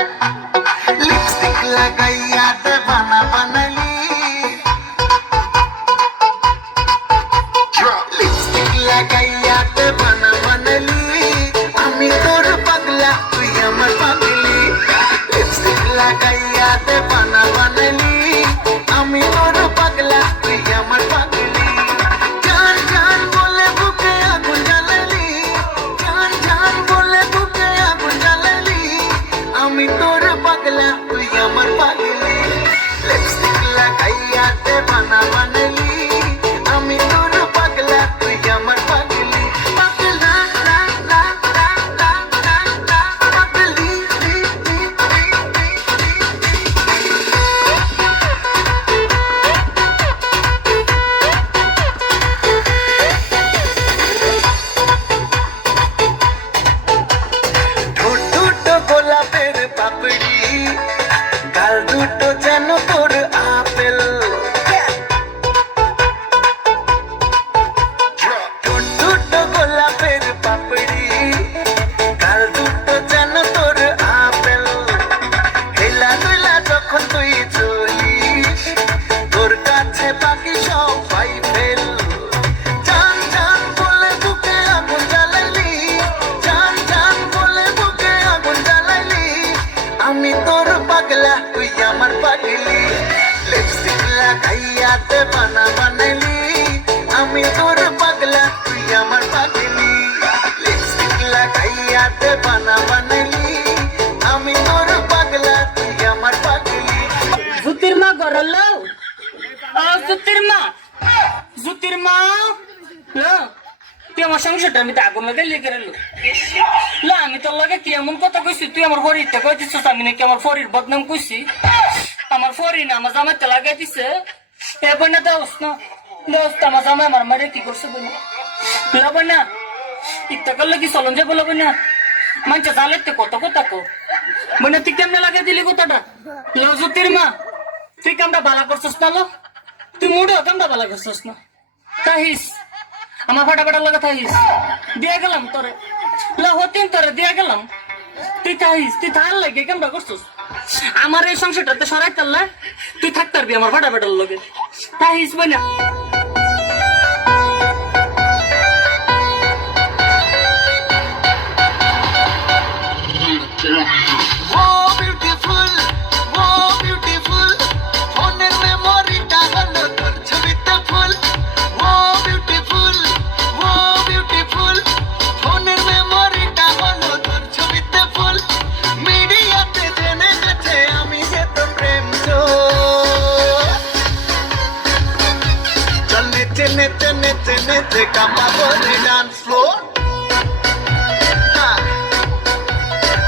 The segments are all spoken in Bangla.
लिपस्टिक लगाइया दीवाना बनली लिपस्टिक लगाइया दीवाना बनली আমি তোর পাগলা তুই আমার পাগলি লিপস্টিক লাগাইয়া দীवाना बनली আমি তোর পাগলা তুই আমার পাগলি জান জান বলে বুকে আগুন জ্বালালি জান জান বলে বুকে আগুন জ্বালালি আমি তোর পাগলা তুই আমার পাগলি লিপস্টিক লাগাইয়া দীवाना बनली আমি তোর পাগলা তুই আমার পাগলি পাগলা লা লা লা লা লা লা পাগলি লি লি লি ঠোঁট দুটো গোলাপের পাপড়ি গাল দুটো যেন তোর আপেল ঠোঁট দুটো গোলাপের পাপড়ি গাল দুটো যেন তোর আপেল হেলা দুলা যখন তুই চলিস তোর কাছে বাকি সবাই ফেল জান জান বলে বুকে আগুন জ্বালালি জান জান বলে বুকে আগুন জ্বালালি আমি তোর পাগলা তুই আমার পাগলি লিপস্টিক লাগাইয়া দীवाना बनली আমি তোর পাগলা তুই আমার পাগলি লিপস্টিক লাগাইয়া দীवाना बनली আমি তোর পাগলা তুই আমার পাগলি জুতির মা গরলো জুতির মা তুই আমার সংসারটা আমি তো আগুন লাগে লেগে গেল লা আমি তোর লগে কি এমন কথা কইছি তুই আমার ফরিরটা কই দিছিস আমি নাকি আমার ফরির বদনাম কইছি আমার ফরি না আমার জামাইতে লাগাই দিছে এবার না দোস না দোস্ত আমার জামাই আমার মারে কি করছে বলে লাবো না ইত্যা করলে কি চলন যাবো লাবো না মানছে জালেতে কত কথা কো মানে তুই কেমনে লাগাই দিলি কথাটা লো জুতির মা তুই কামটা বালা করছিস না লো তুই মুড়ে কামটা বালা করছিস না তাহিস আমার ফাটাফাটার লাগে তাহিস দিয়ে গেলাম তোরে লা হতিন তোরে দিয়ে গেলাম তুই তাহিস তুই তার লাগে কামটা করছিস আমার এই সংসারটাতে সরাই তাল্লা তুই থাকতে পারবি আমার ফাটাফাটার লগে তাহিস বলে वो ब्यूटीफुल ফোনের মেমোরিটা হলো তোর ছবিতে ফুল वो ब्यूटीफुल ফোনের মেমোরিটা হলো তোর ছবিতে ফুল মিডিয়াতে জেনে গেছে আমি যে তোর প্রেম চল নেচে নেচে নেচে নেচে কাঁপাবো রে ডান্স ফ্লোর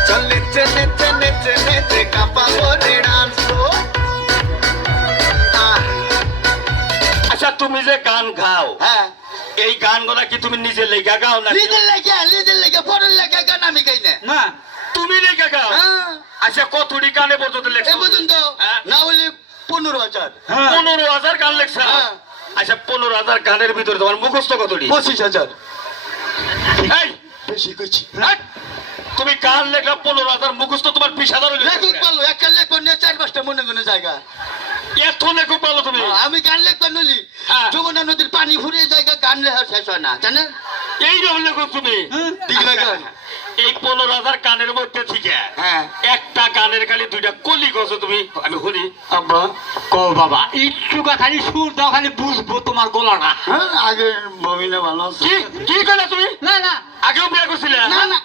চল নেচে নেচে নেচে নেচে কাঁপাবো রে ডান্স ফ্লোর আচ্ছা তুমি যে গান গাও হ্যাঁ এই গানগুলা কি তুমি নিজে লেখা গাও না লিজের লেগে পরের লেগে গান আমি গাই না না তুমি লেখা গাও হ্যাঁ আচ্ছা কতটি গানে পর্যন্ত এ লেখছো পর্যন্ত হ্যাঁ। না হলে 15,000 15,000 গান লেখছো হ্যাঁ। আচ্ছা 15,000 গানের ভিতরে তোমার মুখস্থ কতটি 25,000 এই বেশি কইছি হ্যাঁ, তুমি গান লেখা 15,000 মুখস্থ তোমার 20,000 হইলো লেখক পালো একটা লেখক নিয়ে 4-5টা মনে মনে জায়গা এত লেখক পালো তুমি আমি গান লেখক নলি হ্যাঁ। যমুনা নদীর পানি ফুরিয়ে জায়গা গান লেখা শেষ হয় না জানেন এই রকম লেখক তুমি ঠিক না আচ্ছা, গান? এই 15,000 গানের মধ্যে থেকে হ্যাঁ একটা গানের খালি দুইটা কলি গছো তুমি আমি শুনি আব্বা কো বাবা একটু খালি সুর দাও খালি বুঝবো তোমার গলাটা হ্যাঁ আগে বমিনা ভালো আছে কি কি কইলা তুমি না না আগেও বিয়ে করছিলে না না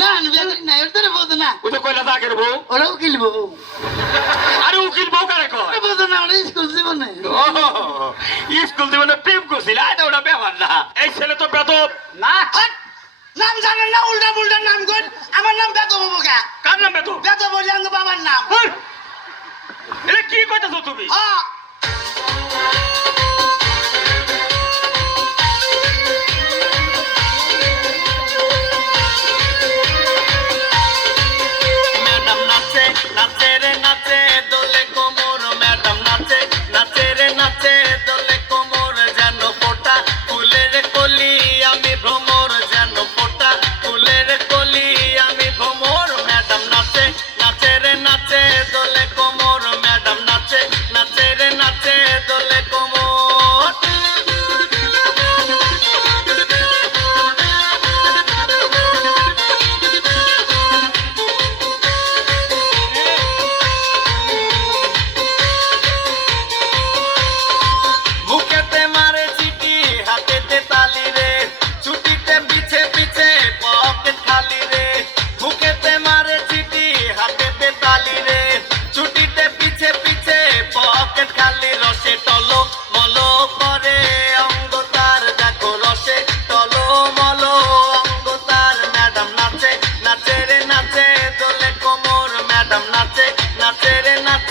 না আমি বিয়ে করি না এর বোঝো না ওই তো কইলা তো আগের বউ ওরাও কিনবো আরে উকিল বউ কারে কয় বোঝো না ওরা স্কুল জীবনে ও স্কুল জীবনে প্রেম করছিল এটা ওটা ব্যাপার না এই ছেলে তো বেদব না নাম জানেন না উল্টা পুল্টা নাম কর আমার নাম বেদ বাবু কা কার নাম বেদব বেদ বলি আঙ্গ বাবার নাম এটা কি কইতাছো তুমি হ্যাঁ ম্যাডাম নাচে নাচে রে নাচে দোলে কোমর ম্যাডাম নাচে নাচে রে নাচে দোলে কোমর যেন ফোটা ফুলের কলি আমি ভ্রমর যেন ফোটা ফুলের কলি আমি ভ্রমর ম্যাডাম নাচে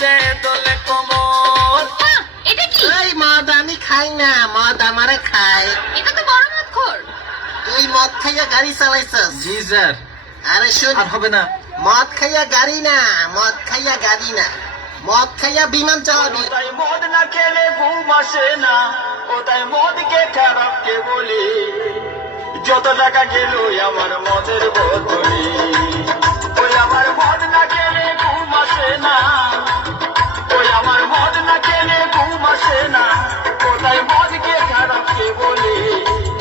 নাচে দোলে কোমর। এটা কি? এই মদ আমি খাই না, মদ আমারে খায়। এটা তো বড় মতখোর। তুই মদ খাইয়া গাড়ি চালাইছস? জি স্যার। আরে শুন, আর হবে না। মদ খাইয়া গাড়ি না, মদ খাইয়া গাড়ি না, মদ খাইয়া বিমান চালাবি। তাই মদ না খেলে ঘুম আসে না, ও তাই মদকে খারাপ কে বলি, যত টাকা গেল আমার মদের বোতলি। ওই আমার মদ না খেলে ঘুম আসে না, ওই আমার মদ না খেলে ঘুম আসে না, ও তাই মদকে খারাপ কে বলি,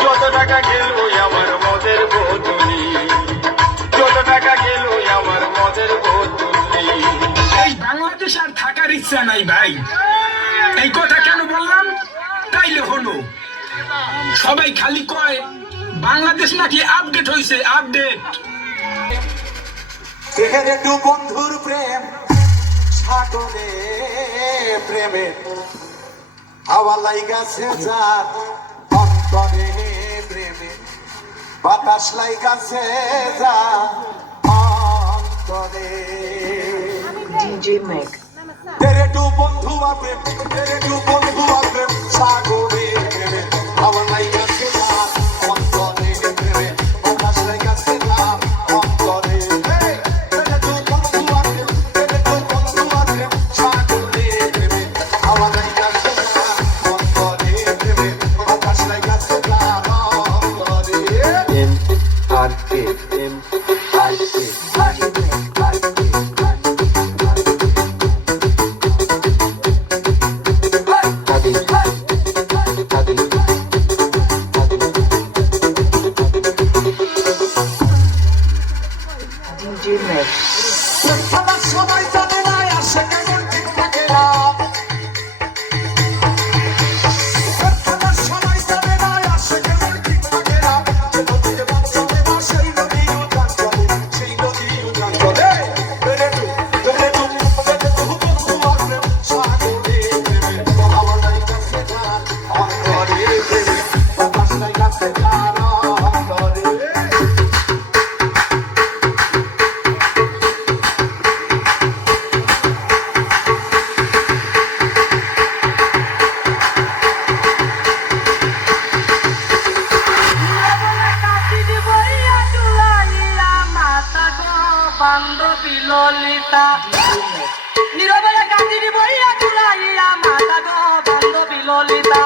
যত টাকা গেল আমার মদের বোতলি, যত টাকা গেল আমার মদের বোতলি। এই বাংলাদেশ আর থাকার ইচ্ছা নাই ভাই। এই কথা কেন বললাম তাইলে হলো, সবাই খালি কয় বাংলাদেশ নাকি আপডেট হয়েছে, আপডেট। এখানে দু বন্ধুর প্রেম সাগরে প্রেমে হাওয়া লাইগাছে যার অন্তরে প্রেমে বাতাস লাইগাছে যার অন্তরে। তেরে দু বন্ধু প্রেম, তেরে দু বন্ধু প্রেম সাগরে প্রেমে হাওয়া লাইগাছে যার অন্তরে প্রেমে বাতাস লাইগাছে যার অন্তরে। সবাই জানে না আসে কেমন ঠিক থাকে না, সবাই জানে না আসে কেমন ঠিক থাকে না, যে নদীতে বাস চলে না সেই নদী উদান চলে, সেই নদী উদান চলে। তেরে দু বন্ধু প্রেম সাগরে প্রেমে হাওয়া লাইগাছে যার অন্তরে প্রেমে বাতাস লাইগাছে যার অন্তরে। নীরবে কাঁদিনি বইয়া তুলাইয়া মাতা গো বান্ধবী ললিতা।